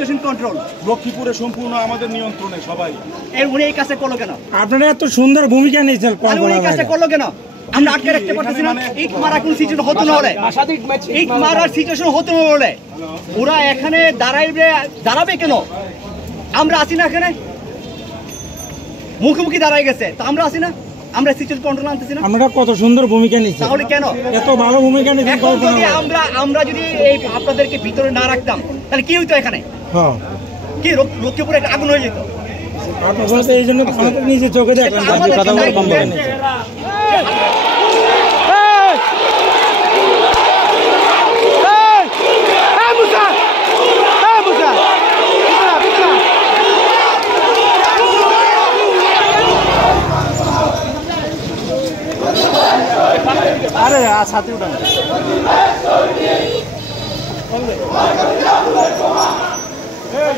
Situation control লক্ষ্মীপুরে সম্পূর্ণ আমাদের নিয়ন্ত্রণে সবাই। উনি এই কাজটা করলো কেন? আপনারা এত সুন্দর ভূমিকা নিয়েছেন, উনি এই কাজটা করলো কেন? আমরা আটকে রাখতে পারতেছি না। ইট মারা কোন সিচুয়েশন হতো না হলে, ইট মারার সিচুয়েশন হতো না হলে ওরা এখানে দাঁড়াবে কেন? আমরা আসি না এখানে, মুখোমুখি দাঁড়াই গেছে, তো আমরা আসি না? আমরা সিচুয়েশন কন্ট্রোল আনতেছি না? আমরা কত সুন্দর ভূমিকা নিয়েছি, তাহলে কেন এত ভালো ভূমিকা নিয়েছি? এখন যদি আমরা যদি এই আপনাদেরকে ভিতরে না রাখতাম তাহলে কি হইতো? এখানে হ্যাঁ, কি লক্ষ্মীপুরে একটা আগুন হয়ে যেত। আপনি বলতে এই জন্য আমাদের নিজে চোখে দেখলাম। আরে ছাতি উঠান। Hey!